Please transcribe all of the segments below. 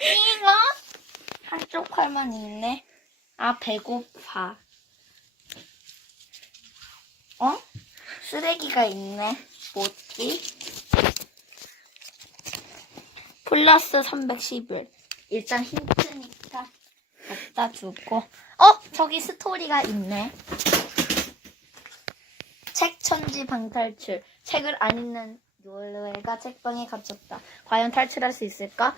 이거 한쪽 팔만 있네. 아 배고파. 어? 쓰레기가 있네. 뭐지? 플러스 311. 일단 힌트니까 갖다 주고. 어? 저기 스토리가 있네. 책 천지 방탈출. 책을 안 읽는 요르웨가 책방에 갇혔다. 과연 탈출할 수 있을까?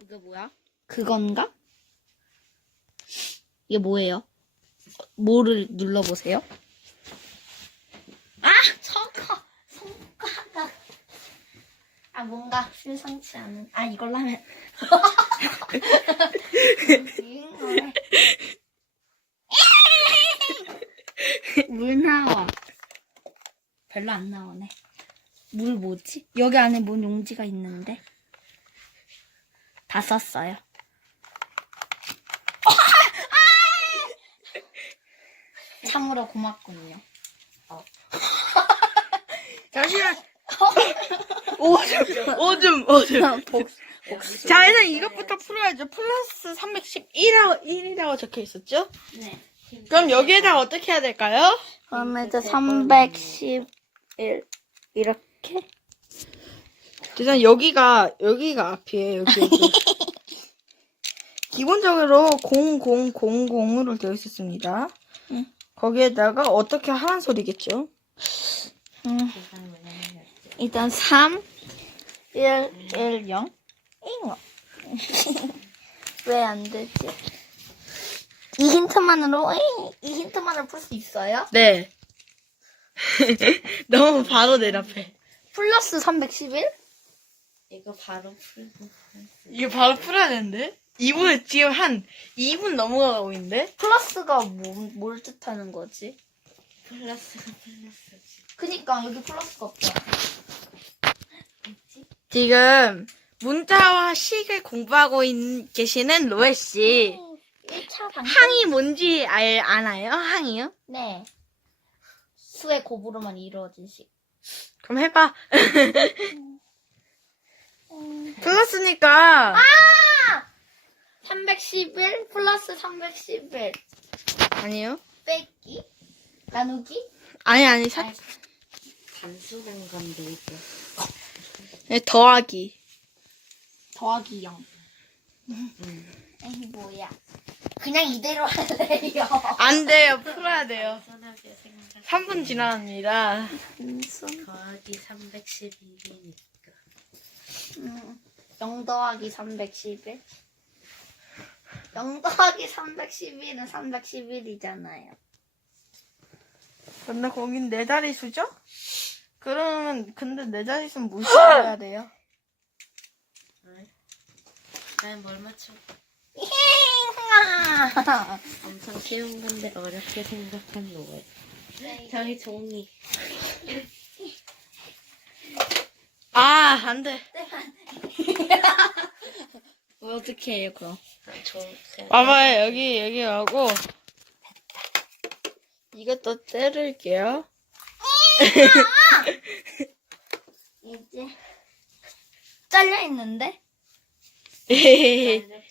이거 뭐야? 그건가? 이게 뭐예요? 뭐를 눌러보세요. 아! 저거! 손가락. 아, 뭔가 심상치 않은. 아, 이걸로 하면. 물 나와. 별로 안 나오네. 물 뭐지? 여기 안에 뭔 용지가 있는데. 다 썼어요. 참으로 고맙군요. 잠시만. 오줌, 오줌, 오줌. 복, 자, 일단 이것부터 풀어야죠. 플러스 311이라고, 1이라고 적혀 있었죠? 네. 그럼 여기에다가 어떻게 해야 될까요? 그러면 이제 311 이렇게 일단 여기가, 여기가 앞이에요. 여기, 여기. 기본적으로 0000으로 되어 있었습니다. 응. 거기에다가 어떻게 하란 소리겠죠? 음, 일단 3 1 1 0 잉어 왜 안 되지? 이 힌트만으로 잉, 이 힌트만으로 풀 수 있어요? 네. 너무 바로 내답해. 플러스 311? 이거 바로 풀고 이거 바로 풀어야 되는데? 2분, 지금 한 2분 넘어가고 있는데? 플러스가 뭐, 뭘 뜻하는 거지? 플러스가 플러스지. 그니까 여기 플러스가 없잖아. 지금 문자와 식을 공부하고 있- 계시는 로에 씨. 1차 방 항이 뭔지 알, 아나요? 항이요? 네. 수의 곱으로만 이루어진 식. 그럼 해봐. 플러스니까. 311 플러스 311 아니요. 빼기 나누기 아니, 아니, 사, 단수 공간도 있고. 네, 더하기. 더하기 0. 음. 에이 뭐야. 그냥 이대로 할래요. 안 돼요. 풀어야 돼요. 편하게 생각. 3분 지났습니다. 무슨 더하기 311이니까. 음, 0 더하기 311 0 더하기 311은 311이잖아요. 근데 거긴 네 자릿수죠? 그러면, 근데 네 자릿수는 무시해야 돼요. 난 뭘 맞춰? 아, 엄청 쉬운 건데 어렵게 생각한. 네, 저기 종이. 아, 안 돼. 뭐 어떻게 해요 그럼? 종. 봐봐요. 여기, 여기 하고. 이것도 때릴게요. 이제 잘려 있는데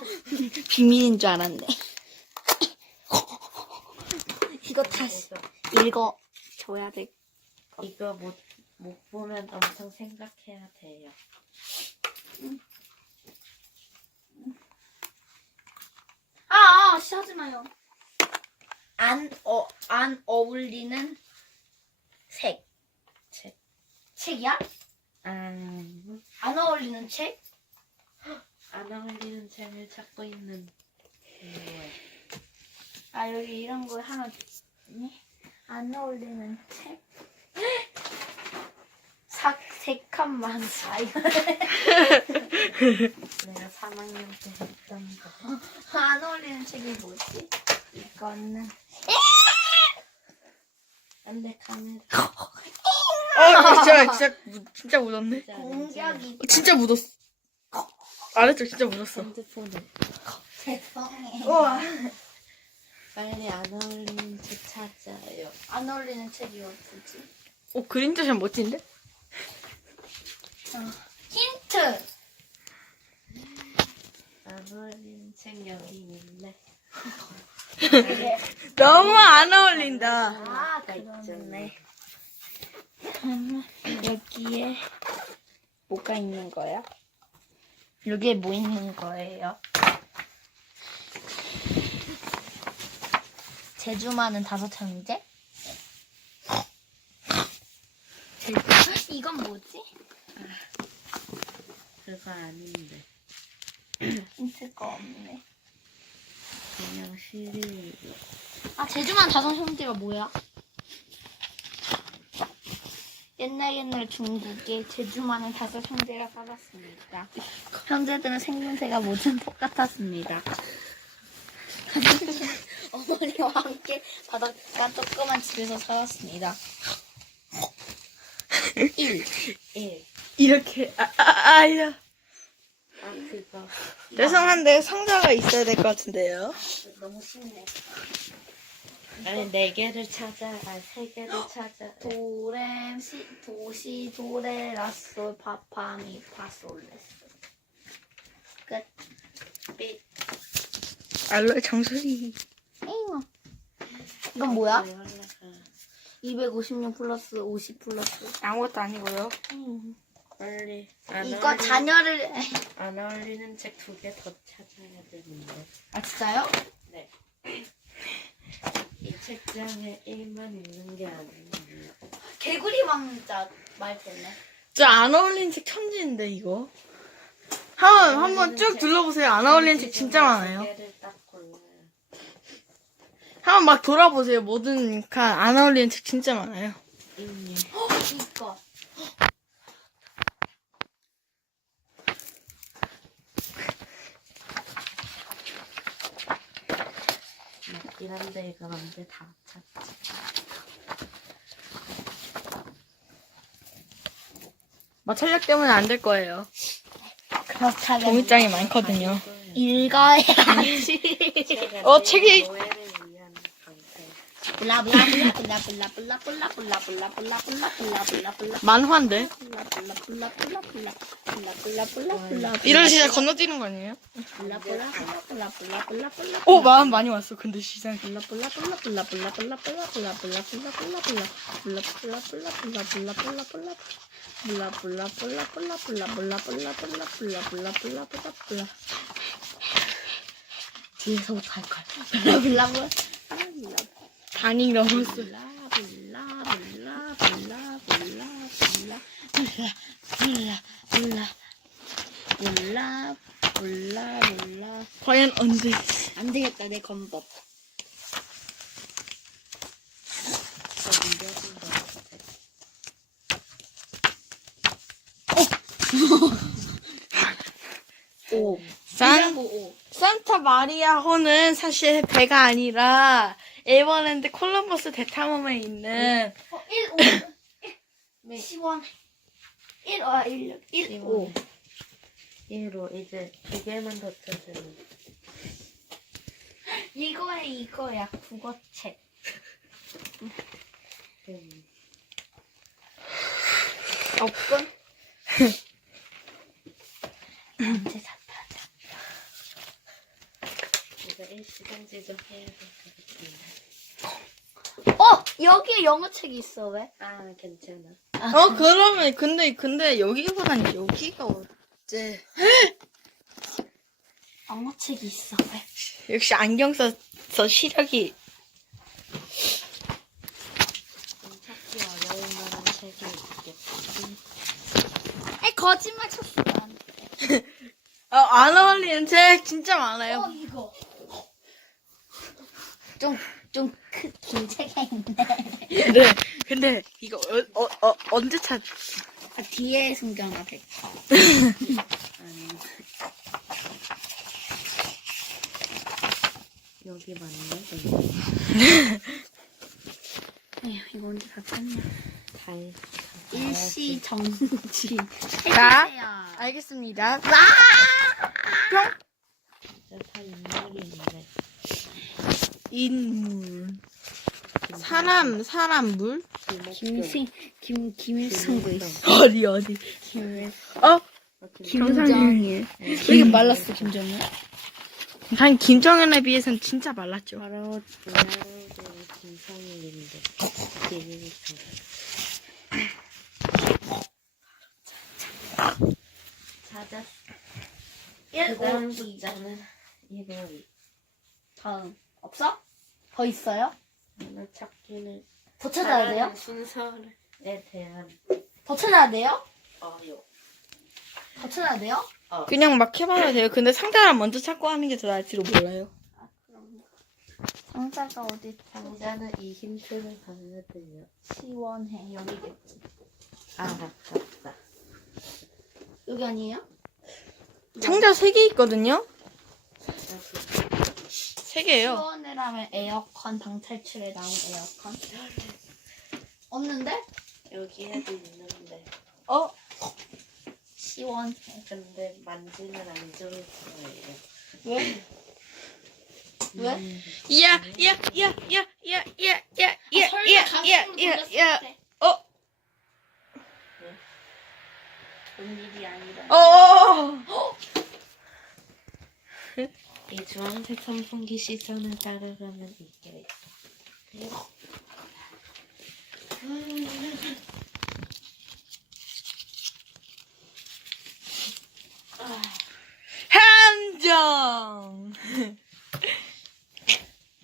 비밀인 줄 알았네. 이거 다시 읽어 줘야 돼. 이거 못, 못 보면 엄청 생각해야 돼요. 아, 아, 씨, 하지 마요. 안, 어, 안 어울리는 색. 책. 책이야? 안, 안 어울리는 책? 안 어울리는 책을 찾고 있는 거예요. 아, 여기 이런 거 하나 있네. 안 어울리는 책. 삭, 색한 만사. 내가 3학년 때 했던 거. 안 어울리는 책이 뭐지? 이거는. 안돼 카메라. 어, 진짜, 진짜, 무- 진짜 묻었네. 공격이 진짜 묻었어. 아래쪽 진짜 묻었어. 핸드폰에 죄송해. 우와. 빨리 안 어울리는 책 찾아요. 안 어울리는 책이 어디지? 오, 그림자 참 멋진데? 힌트! 안 어울리는 책 여기 있네. 너무 안 어울린다. 아, 그러네. 음, 여기에 뭐가 있는 거야? 여기에 뭐 있는 거예요? 제주 많은 다섯 형제? 제주. 이건 뭐지? 그거 아닌데. 힌트가 없네. 그냥 시리. 아, 제주만 다섯 형제가 뭐야? 옛날 옛날 중국에 제주만은 다섯 형제가 살았습니다. 형제들은 생김새가 모두 똑같았습니다. 어머니와 함께 바닷가 조그만 집에서 살았습니다. 1. 1. 이렇게, 아, 아, 아야. 아, 그거. 죄송한데 상자가 있어야 될 것 같은데요. 너무 쉽네. 아니, 네 개를 찾아. 아, 세 개를 찾아. 도렘 시 도시 도레 라솔 파파미 파솔레스 끝. 삐. 알로에 정수리. 에이머. 이건 뭐야? 왜 올라가? 256 플러스 50 플러스. 아무것도 아니고요. 빨리. 안 이거 어울리는- 자녀를 안 어울리는 책 두 개 더 찾아야 되는데. 아 진짜요? 책장에 1만 있는 게 아니에요. 개구리 왕자 말 됐네. 저안 어울리는 책 천지인데, 이거. 한번, 한번 쭉 둘러보세요. 안 어울리는 책 진짜 많아요. 한번 막 돌아보세요. 뭐든 간안 어울리는 책 진짜 많아요. 있니? 이거. 이런데 이거 언제 다 찾지? 마찰력 때문에 안 될 거예요. 그렇다면 종이장이 많거든요. 읽어야지. 어, 책이- 만화인데? 이런 시작 건너뛰는 거 아니에요? 오 마음 많이 왔어 근데 시작 뒤에서부터 할걸 블라블라블라 4이 넘었어. 몰라 몰라 몰라 과연 언제? 안 되겠다 내 건법. 어. 산, 산타 마리아 호는 사실 배가 아니라 에버랜드 콜럼버스 대탐험에 있는 어, 1, 5. 1, 10원. 1, 아, 1, 1, 5. 1로 이제 두 개만 더 찾으면 이거야, 이거야. 국어책. 음. 없군. 언제 잡혀자. 이제 일시간 지정해야 될것 같은데. 어! 여기에 영어책이 있어, 왜? 아, 괜찮아. 어 그러면 근데 근데 여기보단 여기가 어째 영어책이 있어, 왜? 역시 안경 써서 시력이 좀 찾기 어려울 만한 책이 있겠지. 에, 거짓말 쳤어, 나한테. 어, 안 어울리는 책 진짜 많아요. 어, 이거. 좀, 좀, 크, 긴 책이 있네. 근데 근데 이거 어, 어, 어, 언제 찾? 아, 뒤에 숨겨놔, 백. 아니. 여기 맞네. 에휴, 이거 언제 다 찾냐. 다 일시 정지. 자. 해주세요. 알겠습니다. 와! 다 인물이 있네. 인물. 사람, 사람, 물? 김승 김 김일성도 있어. 어디, 어디? 김일 어? 김정일. 왜 이렇게 말랐어 김정일? 한 김정은에 비해서는 진짜 말랐죠. 바로 김성일인데 김일성. 찾았어. 그다음 숫자는 1월 다음 없어? 더 있어요? 오늘 찾기는 더 찾아야 돼요? 순서에 대한 더 찾아야 돼요? 어요. 더 찾아야 돼요? 그냥 막 해봐도 돼요. 근데 상자를 먼저 찾고 하는 게 더 나을지도 몰라요. 상자가 어디 상자는 이 힌트를 받으세요. 시원해 여기겠지. 아 맞다. 여기 아니에요? 상자 3개 있거든요? 3개예요. 시원해라면 에어컨 방탈출에 나온 에어컨. 없는데? 여기에도 있는데 어? 시원해. 근데 만지면 안 좋을 거예요. 왜? 왜? 음, 이야, 이야, 이야, 이야, 이야, 이야, 이야, 이야, 설마 이야, 이야, 이야, 이야. 때 어? 그런 일이 아니라. 어? 이 주황색 선풍기 시선을 따르려면 이게 있어. 함정!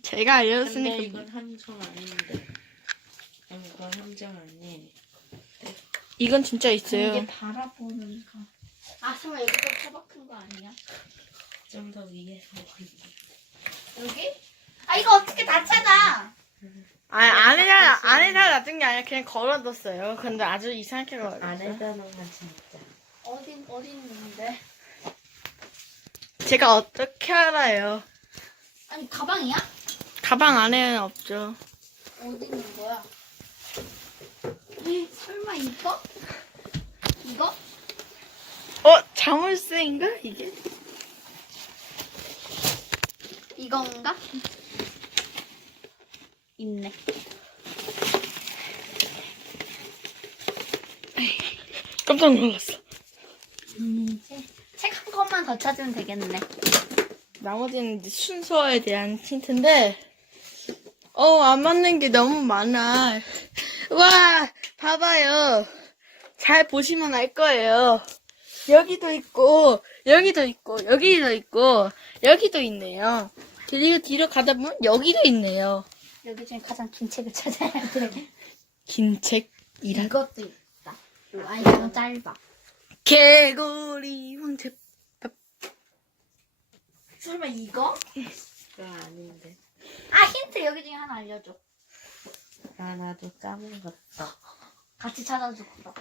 제가 근데 알려줬으니까. 이건 함정 아닌데. 아니, 이건 함정 아니에요. 이건 진짜 있어요. 이게 바라보는 거. 아, 설마 여기 또 처박힌 거 아니야? 좀 더 위에서. 여기? 아, 이거 어떻게 다 찾아? 아, 안에다, 안에다 놔둔 게 아니라 그냥 걸어뒀어요. 근데 아주 이상하게 걸어뒀어요. 안에다 놓으면 진짜. 어디, 어디 있는데? 제가 어떻게 알아요? 아니, 가방이야? 가방 안에는 없죠. 어디 있는 거야? 에이, 설마 이거? 이거? 어? 자물쇠인가? 이게? 이건가? 있네. 깜짝 놀랐어. 책한 권만 더 찾으면 되겠네. 나머지는 이제 순서에 대한 힌트인데, 어, 안 맞는 게 너무 많아. 와, 봐봐요. 잘 보시면 알 거예요. 여기도 있고, 여기도 있고, 여기도 있고, 여기도 있네요. 그리고 뒤로 가다 보면 여기도 있네요. 여기 중에 가장 긴 책을 찾아야 돼. 긴 책이라. 이것도 있다. 아니, 너무 짧아. 개구리 황제. 설마 이거? 그거 아닌데. 아, 힌트 여기 중에 하나 알려줘. 아, 나도 까먹었어. 같이 찾아줬어.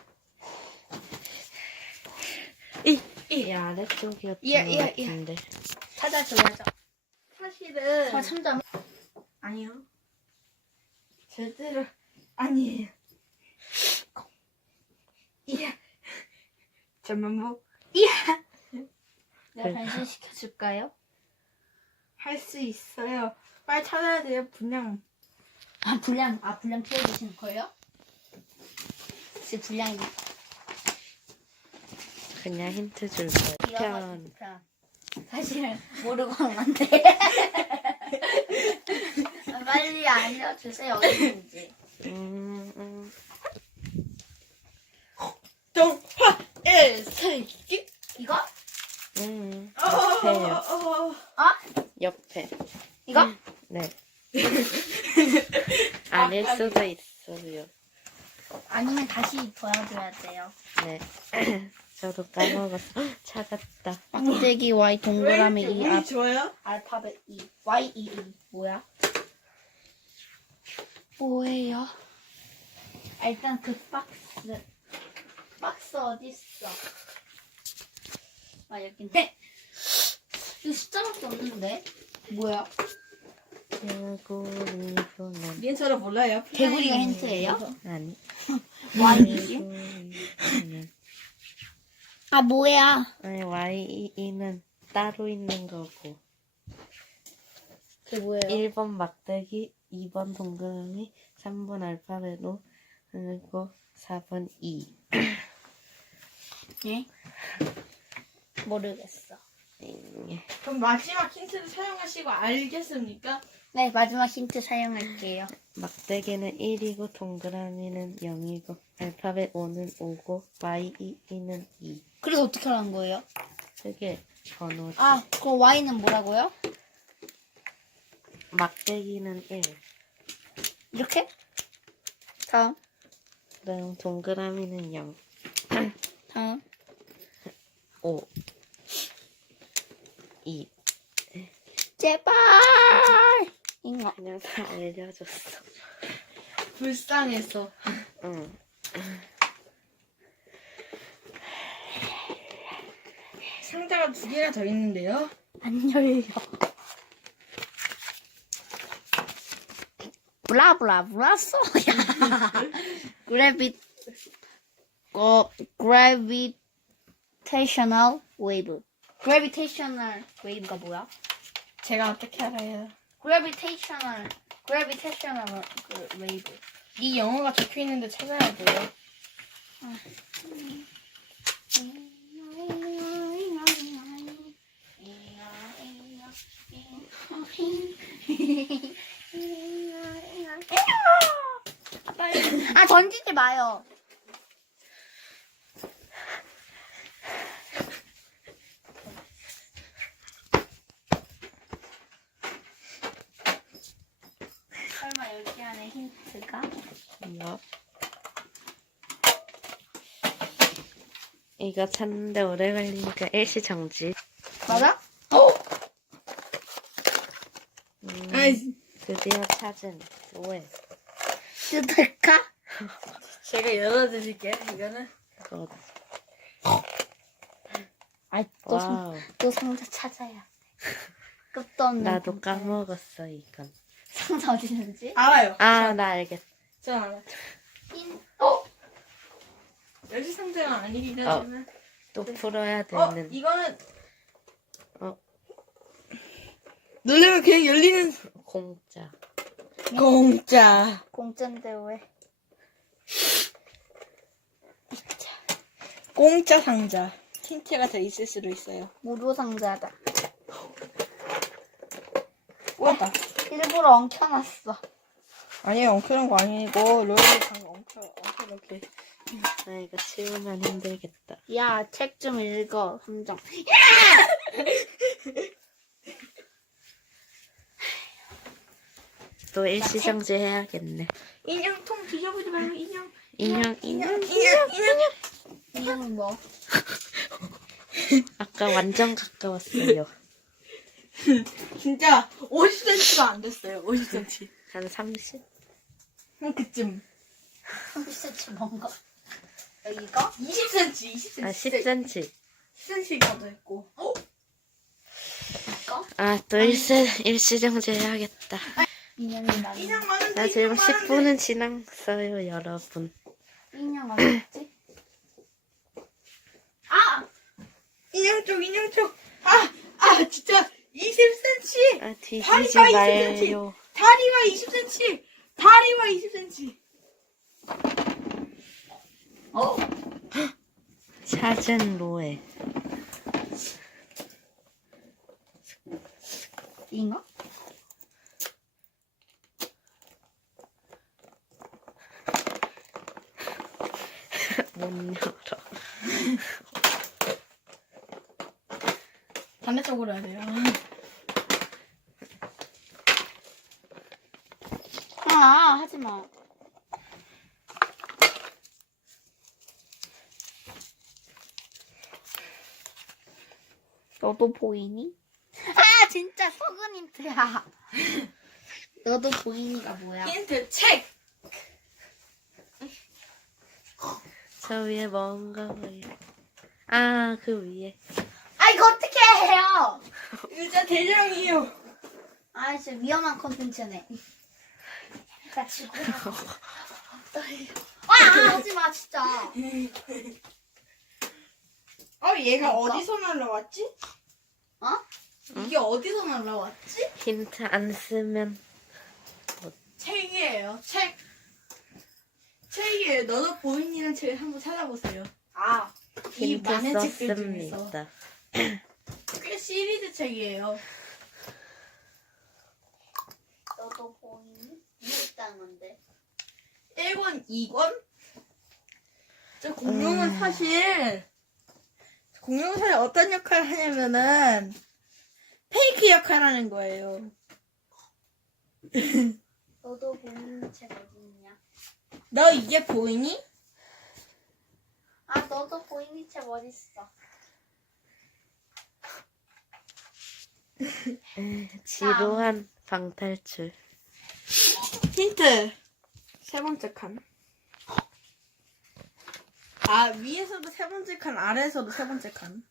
이, 이 아래쪽이었던 야, 것 야, 야. 같은데. 찾아줘야죠. 사실은. 설마 참잠. 아니요. 제대로 아니에요. 이야. 잠깐만 이야 내가 변신시켜 줄까요? 할 수 있어요. 빨리 찾아야 돼요. 분량. 아, 분량, 아, 분량 키워주시는 거예요? 지금 분량이 그냥 힌트 줄 거예요. 편. 편. 사실 모르고 한 건데. 아, 빨리 알려주세요, 어디 있는지. 음, 음. 동화의 세계. 이거? 음. 어, 옆에요. 어, 아? 옆에. 이거? 네. 아닐 수도 있어요. 아니면 다시 보여줘야 돼요. 네. 저도 까먹었어. 헉, 찾았다. 막대기 Y 동그라미 왜 E 이렇게 아, 운이 좋아요? 알파벳 E Y E E 뭐야? 뭐예요? 아, 일단 그 박스 박스 어디 있어? 아 여기네. 이 숫자밖에 없는데 뭐야? 개구리 손은 민서로 몰라요. 개구리가 힌트예요? 아니. Y E? 개구리 손은 아 뭐야? 아니 Y는 따로 있는 거고 그게 뭐예요? 1번 막대기 2번 동그라미 3번 알파벳로 그리고 4번 E. 예? 모르겠어. 예. 그럼 마지막 힌트를 사용하시고 알겠습니까? 네, 마지막 힌트 사용할게요. 막대기는 1이고 동그라미는 0이고 알파벳 O는 5고 Y2는 2. 그래서 어떻게 하는 거예요? 그게 번호지. 아, 그럼 Y는 뭐라고요? 막대기는 1. 이렇게? 다음, 그럼 동그라미는 0. 다음. 5. 2. 제발! 다 알려줬어. 불쌍해서. 응. 상자가 두 개가 더 있는데요. 안 열려. 블라블라 블라 소야. 그래비 어 gravitational wave. gravitational wave가 뭐야? 제가 어떻게 알아요? Gravitational gravitational 그 wave. 이 영어가 적혀 있는데 찾아야 돼요. 아 던지지 마요. 설마 여기 안에 힌트가? 이거. 이거 찾는데 오래 걸리니까 일시 정지. 맞아? 음, 아이, 드디어 찾은 왜? 뜯을까? 제가 열어드릴게요. 이거는 이거 아이 또, 상, 와우. 또 상자 찾아야 돼. 끝도 없는 나도. 까먹었어 이건. 상자 어디 있는지? 알아요. 아 나 알겠다. 저 알아. 인, 어? 열쇠 상자가 아니긴 어. 하지만. 또 풀어야 어, 되는. 이거는 어 누르면 그냥 열리는 공짜. 공짜. 공짜인데 왜? 공짜 상자. 힌트가 더 있을 수도 있어요. 무료 상자다. 왔다. 일부러 엉켜놨어. 아니에요, 엉켜놓은 거 아니고, 로열이 방금 엉켜, 엉켜 이렇게. 아 이거 치우면 힘들겠다. 야, 책 좀 읽어, 함정. 또 일시정지 해야겠네. 인형통 뒤져보지 말고 인형. 인형 인형. 인형, 인형. 이건 뭐? 아까 완전 가까웠어요. 진짜 50cm가 안 됐어요, 50cm. 한 30? 한 그쯤. 30cm 뭔가? 여기가? 20cm, 20cm. 아 10cm. 10cm가 더 했고. 어? 이거? 아 또 일시 일시정지 해야겠다. 인형이 나는. 인형 많은데. 나 지금 인형 많은데. 10분은 지났어요 여러분. 인형 어딨지? 아! 인형 쪽, 인형 쪽. 아, 아, 진짜 20cm. 아 뒤지지 다리가 20cm. 말요. 다리와 20cm. 다리와 20cm. 어! 찾은 로에. 이거? 못 열어. 반대쪽으로 해야 돼요. 아, 하지 마. 너도 보이니? 아, 진짜 속은 힌트야. 너도 보이니가 뭐야? 힌트 책. 저 위에 뭔가 보여. 아 그 위에. 아, 이거 어떻게 해요? 진짜 대령이에요. 아, 진짜 위험한 컨텐츠네. 나 지고. 아, 하지 마, 진짜. 어, 얘가 그러니까? 어디서 날라왔지? 어? 이게 어디서 날라왔지? 힌트 안 쓰면 책이에요, 책. 책이에요. 너도 보인이라는 책을 한번 찾아보세요. 아, 이 힌트 많은 책들 중에서 썼습니다. 꽤 시리즈 책이에요. 너도 보이니? 이랬다는 건데. 1권, 2권? 저 공룡은 사실, 공룡은 사실 어떤 역할을 하냐면은, 페이크 역할을 하는 거예요. 너도 보이는 책 어디 있냐? 너 이제 보이니? 아, 너도 보이는 책 어디 있어? 지루한 방탈출. 힌트! 세 번째 칸. 아, 위에서도 세 번째 칸, 아래에서도 세 번째 칸.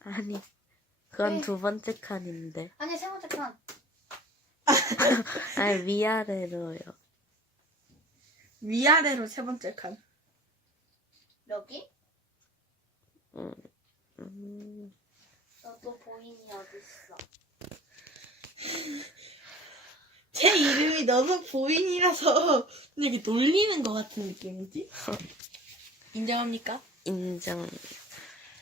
아니, 그건 네. 두 번째 칸인데. 아니, 세 번째 칸. 아니, 위아래로요. 위아래로 세 번째 칸. 여기? 음, 너도 보이니 어디 있어? 제 이름이 너도 보인이라서 이렇게 놀리는 것 같은 느낌이지? 인정합니까? 인정.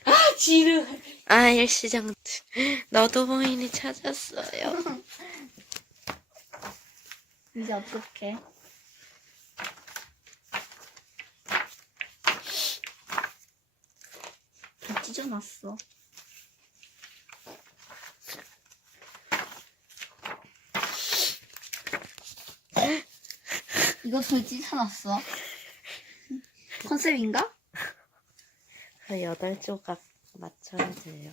아, 지루. 아, 일시정. 너도 보이니 찾았어요. 이제 어떡해? 다 찢어놨어. 이거 도 찢어놨어. 컨셉인가? 한 여덟 조각 맞춰야 돼요.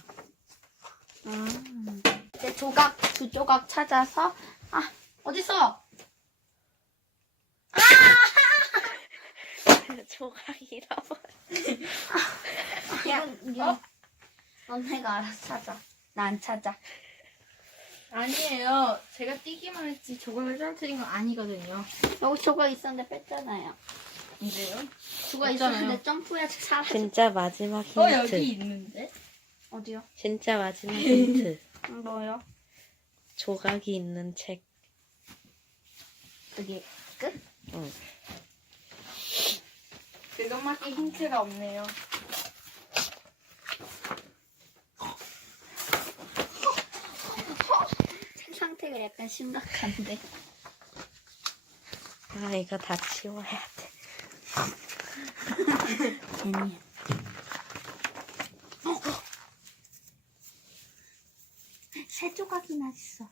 이제 조각 두 조각 찾아서 아 어딨어? 조각이라고. 이건 이건 너네가 알아서 찾아. 나안 찾아. 아니에요. 제가 뛰기만 했지 조각을 떨어뜨린 건 아니거든요. 여기 조각 있었는데 뺐잖아요. 이제요? 조각 없잖아요. 있었는데 점프해서 사라져. 진짜 마지막 힌트. 어, 여기 있는데? 어디요? 진짜 마지막 힌트. 음, 뭐요? 조각이 있는 책. 그게 끝? 응. 그것밖에 힌트가 없네요. 책 상태가 약간 심각한데. 아, 이거 다 치워야 돼. 괜히. 세 조각이나 있어.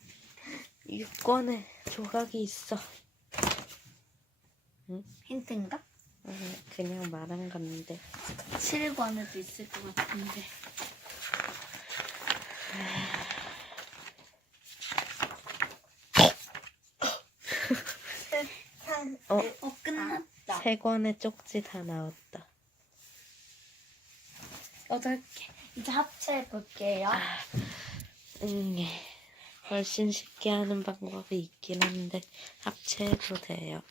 6권에 조각이 있어. 힌트인가? 음, 그냥 말한 건데. 7권에도 있을 것 같은데. 어, 어, 끝났다. 세 권의 쪽지 다 나왔다. 여덟 개. 이제 합체해 볼게요. 음, 예. 훨씬 쉽게 하는 방법이 있긴 한데 합체해도 돼요.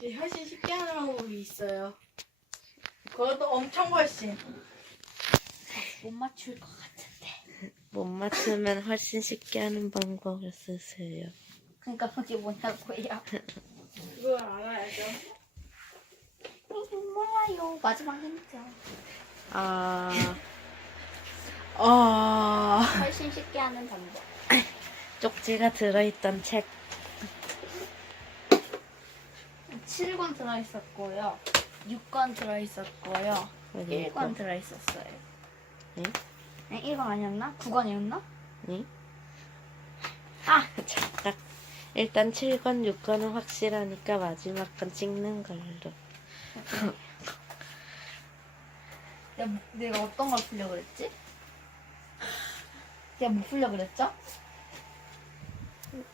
네, 훨씬 쉽게 하는 방법이 있어요. 그것도 엄청 훨씬. 못 맞출 것 같은데. 못 맞추면 훨씬 쉽게 하는 방법을 쓰세요. 그러니까 그게 뭐냐고요. 그걸 알아야죠. 음, 몰라요. 마지막 힌트. 아, 아, 훨씬 쉽게 하는 방법. 쪽지가 들어있던 책. 7권 들어있었고요. 6권 들어있었고요. 1권 들어있었어요. 네? 네, 1권 아니었나? 9권이었나? 응? 아! 일단 7권, 6권은 확실하니까 마지막 건 찍는 걸로. 내가, 내가 어떤 걸 풀려고 그랬지? 내가 뭐 풀려고 그랬죠? 응?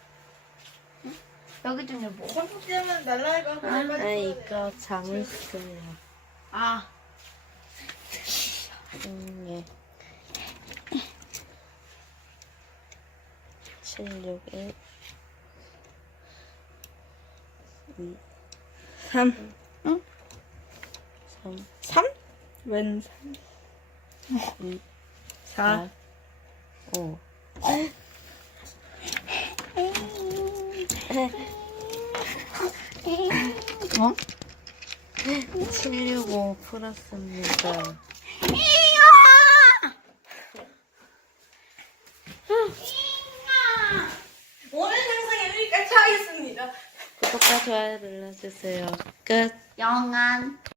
여기 중에 뭐? 점프되면 날라가고 아, 이거 장수요. 아, 음, 예. 7, 6, 1, 2, 3. 3, 3? 웬 3? 2, 4. 4, 5. 어? 765 풀었습니다. 오늘 영상은 여기까지 하겠습니다. 구독과 좋아요 눌러주세요. 끝. 영안.